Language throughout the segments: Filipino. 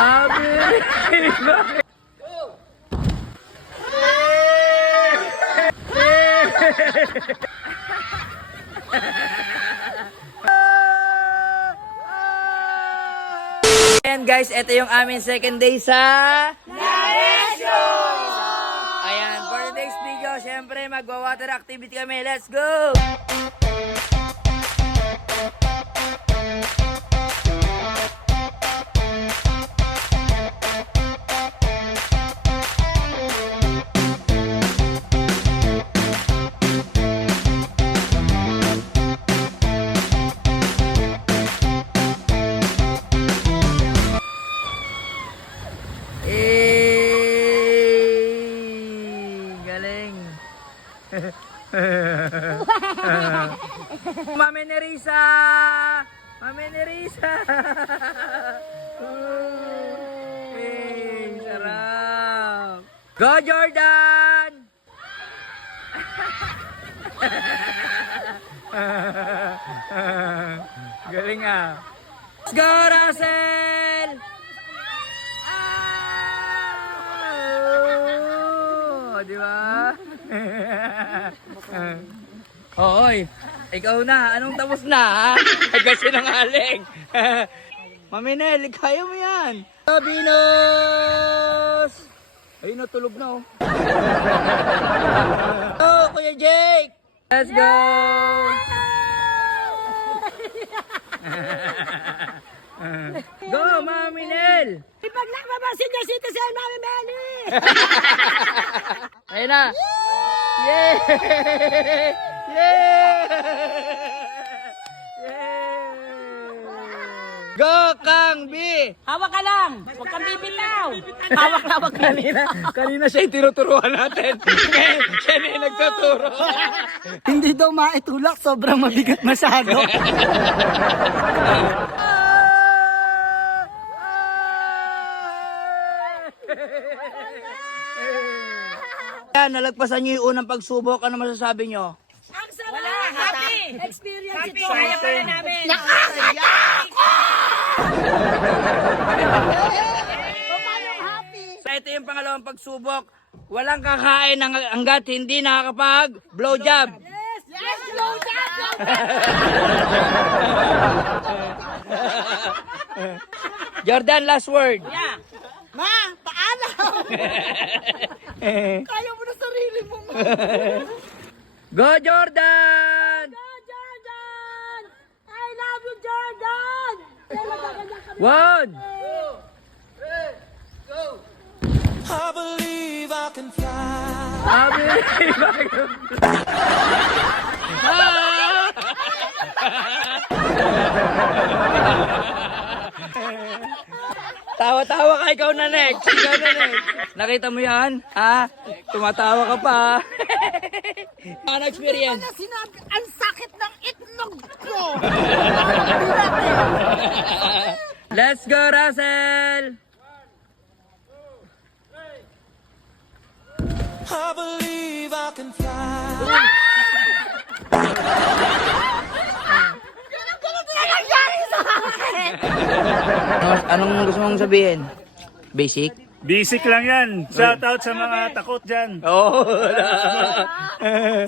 Ayan guys, ito yung aming second day sa Naresyo! Ayan, for today's video, syempre magwa-water activity kami. Let's go! Mami Nerissa! Mami Nerissa! Hey, sarap! Go Jordan! Galing ah! Let's go Russell! Oh, di ba? Hoy, ikaw na. Anong tapos na, ha? Kasi nangaling. Mami Nel, kaya mo yan. Sabinos! Ayun, natulog na, oh. Oh, Kuya Jake! Let's go! Go, Mami Nel! Ipag nakmabasin niya citizen, Mami Meli! Ayun na! Yay! Yay! Yay! Go, Kang B! Hawak ka lang! Huwag kang bibitaw! Hawak na, huwag ka. Kanina siya yung tinuturuan natin. Siya na yung nagtuturo. Hindi daw maitulak, sobrang mabigat masyado. Yan, nalagpasan niyo yung unang pagsubok. Ano masasabi niyo? Ang sarap! Wala, happy! Experience ito! Kaya pala namin! Sa ito yung pangalawang pagsubok. Walang kakain hanggat hindi nakakapag blowjob. Yes! Yes! Slow down! Jordan, last word. Yeah! Ma, paalam! Kaya mo na sarili mo, ma. Go Jordan! Go, Jordan! I love you, Jordan! Kaya magaganyan kami. One! I believe I can fly. Sabi! Tawa-tawa ka, ikaw na next. Ikaw na next. Nakita mo yan? Ha? Tumatawa ka pa. Ano experience? Sinabi, ang sakit ng itlog ko! Let's go, Russell! I believe I can fly. Anong gusto mong sabihin? Basic? Basic lang yan. Shout out sa mga takot dyan. Oo.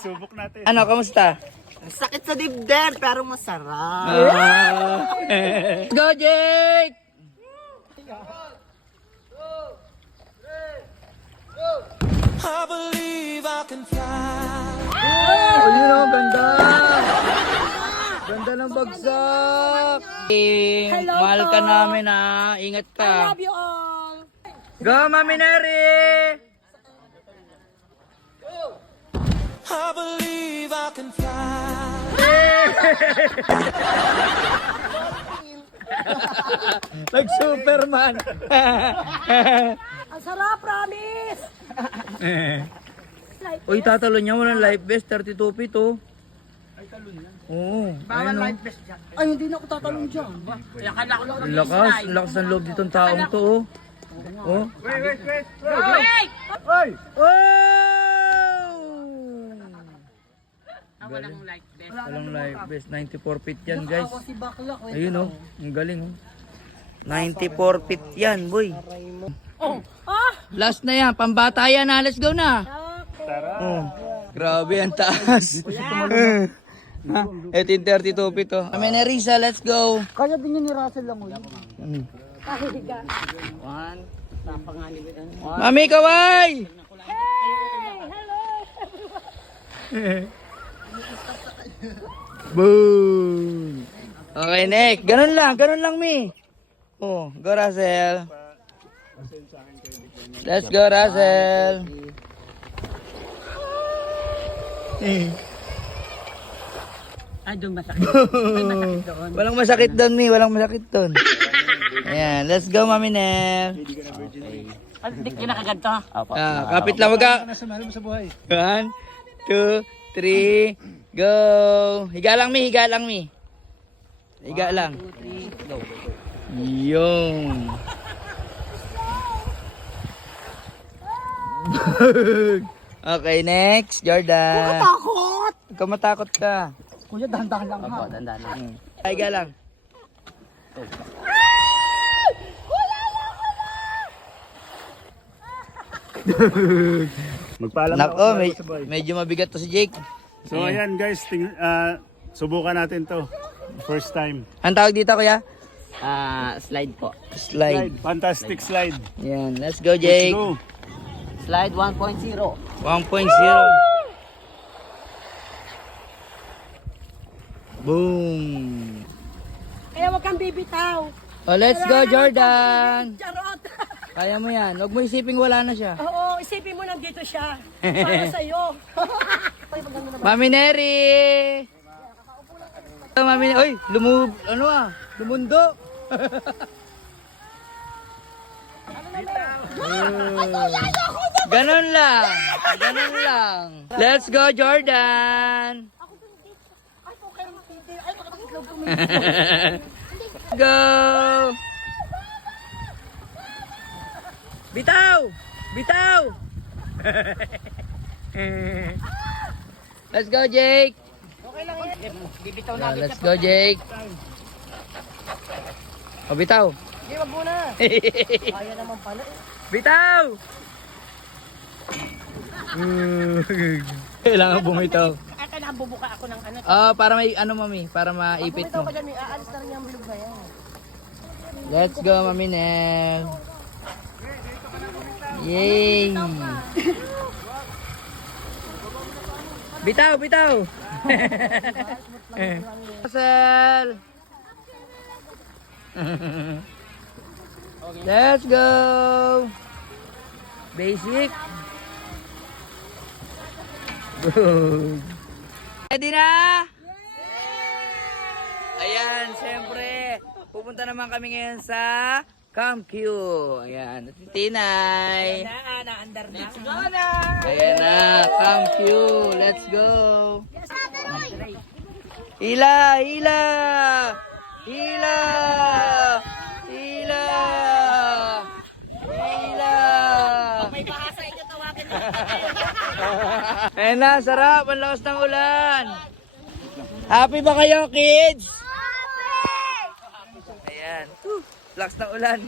Subok natin. Ano, kamusta? Sakit sa dibdib, pero masarap. Let's go, Jake! I believe I can fly. Ayun o, ganda! Ganda ng bagsak! Mahal ka namin ha, ingat I ka. love you all! Go, Mami Neri! I believe I can fly. Nag-Superman! Ang sarap, promise! Uy, tatalo niya, walang life vest, 32 feet oh. Ay, talon yan? Oo. Bawal Ayun, oh. life vest dyan. Ay, hindi na ako tatalong dyan. Ang lakas ng loob ditong taong to oh. Oh. Wait! Oh! Walang life vest. Walang life vest, 94 feet yan guys. Nakawa si bakla. Ayun oh, ang galing oh. 94 feet yan, boy. Oh. Last na yan, pambata yan na. Let's go na. Okay. Tara. Oh, grabe ang taas. Ha? 1832 feet oh. Kami na Risa, let's go. Kaya din yun ni Russell lang ulit. Kahiga. Mami, kaway! Hey! Hello! Boom! Okay, Nick. Ganun lang, Mi. Oh, go, Russell. Let's go, Russell. Ay, doon masakit. May masakit doon. Walang masakit doon, Mi. Walang masakit doon. Ayan, let's go, Mami Nel. Hindi kinakaganto. Kapit lang, wag ka. Nasa mahal mo sa buhay. 1, 2, 3, go! Higa lang, Mi. Higa lang, Mi. Higa lang. Yung. Okay, next. Jordan. Takot! Huwag ka matakot ka. Kuya, dahan-dahan lang ha. Higa lang. Magpaalam Nako, ako sa buhay. medyo mabigat to si Jake. So ayan guys, subukan natin to. First time. Ang tawag dito, kuya? Slide po. Slide. Fantastic slide. Yan, let's go, Let's Jake. go. Slide 1.0. 1.0. Boom. Kaya wag kang bibitaw. Oh, let's go, Jordan. Charot! Kaya mo yan. Huwag mo isiping wala na siya. Oo, isipin mo nandito siya. Para sa'yo. Mami Neri! Mami Neri. Uy, lumundo. Ganon lang. Ganon lang. Let's go, Jordan. Go! Bitaw! Bitaw! Let's go, Jake! Bibitaw Yeah, let's go, Jake! O, bitaw! Hindi, wag muna. Kaya naman pala eh. Bitaw! Kailangan bumitaw. Ay, kailangan bubuka ako ng ano. Para may ano, mami, para maipit mo. Dyan, may aalis na rin yung bilog na yan. Let's go, Mami Nel. Yay! Bitaw, bitaw! Pasal! Let's go! Basic! Good! Ready na? Ayan, siyempre, pupunta naman kami ngayon sa Camp Q. Ayan, at si Tinay. Naandar na. Ayan na, Camp Q. Let's go. Hila, hila! Hila! Hila! Hila! May bahasa ito tawagan mo. Ayan na, sarap. Ang lakas ng ulan. Happy ba kayo, kids? Ayan. Lakas ng ulan.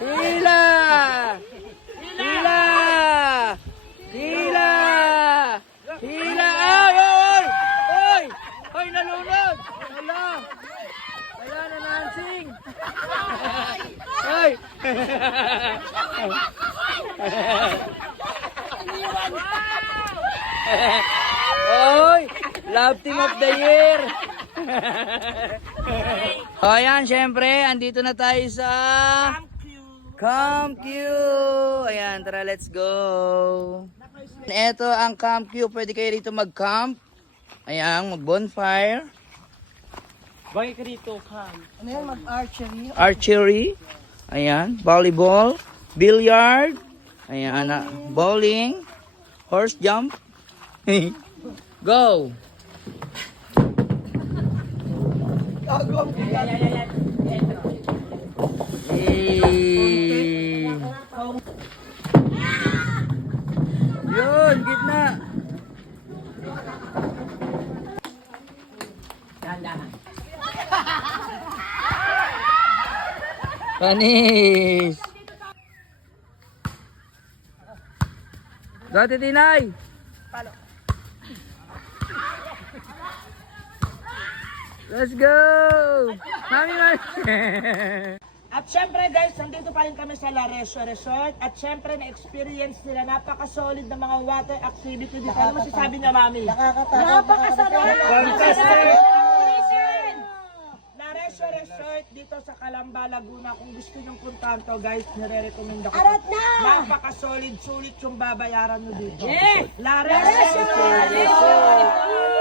Hila! Hila! Hila! Hila! Ay! Ay! Ay! Ay! Nalunod! Hala! Hala na nansing! Ay! Oy! Love team of the year! O ayan, syempre, andito na tayo sa Camp Q. Ayan, tara, let's go. Ito ang Camp Q. Pwede kayo rito mag-camp. Ayan, mag-bonfire. Bagay ka dito, Cam. Ano yan, mag-archery? Archery. Ayan, volleyball. Billiard. Ayan, bowling. Horse jump. Go! Yay! Yun, gitna. Panis! Dati Tinay! Let's go! Mami! At syempre guys, nandito pa rin kami sa La Resio Resort. At syempre na-experience nila napaka-solid na mga water activity dito. Ano masasabi niya, Mami? Napakasarap! Fantastic! La Resio Resort dito sa Calamba, Laguna. Kung gusto niyong puntahan to guys, nire-recommend ako. Arat na! Napaka-solid, sulit yung babayaran mo dito. Yes! La Resio Resort!